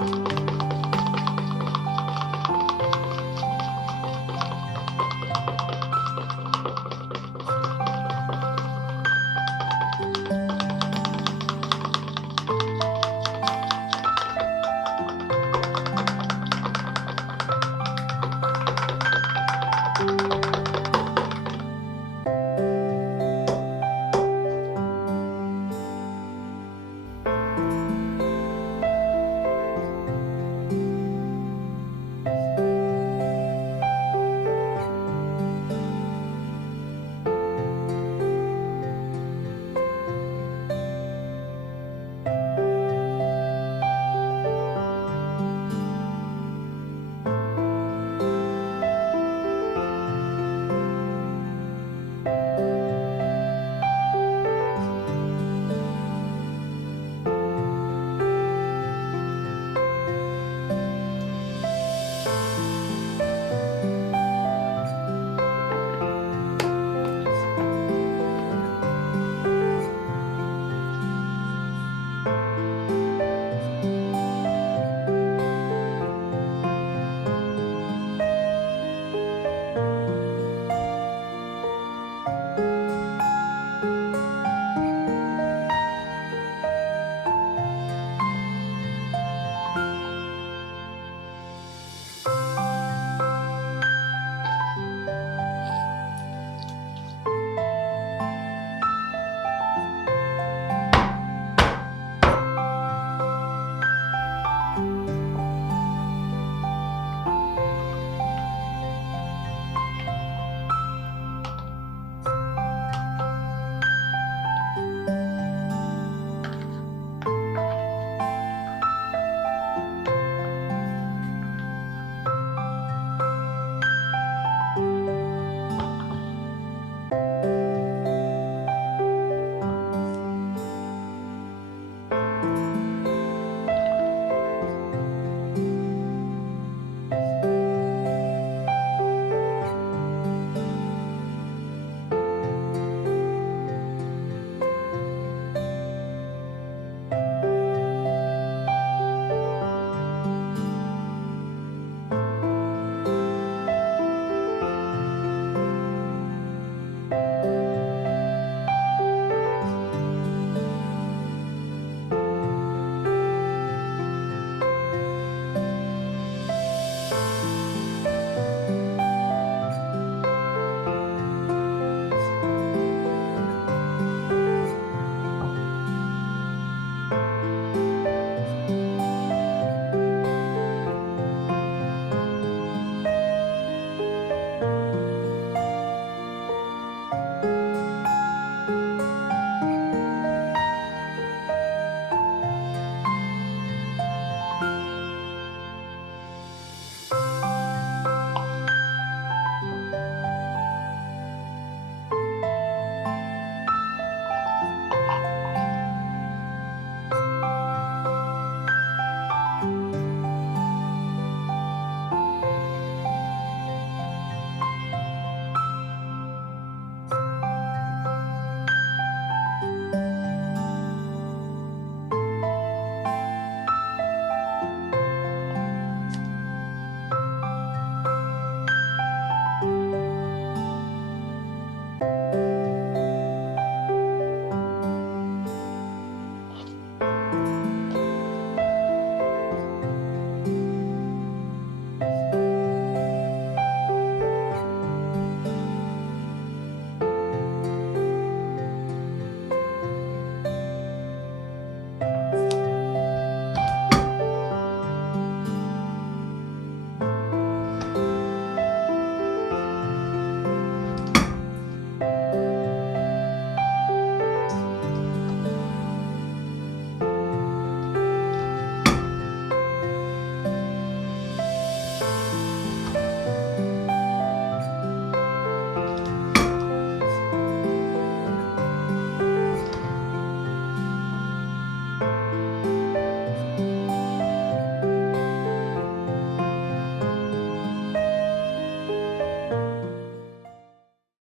Thank you.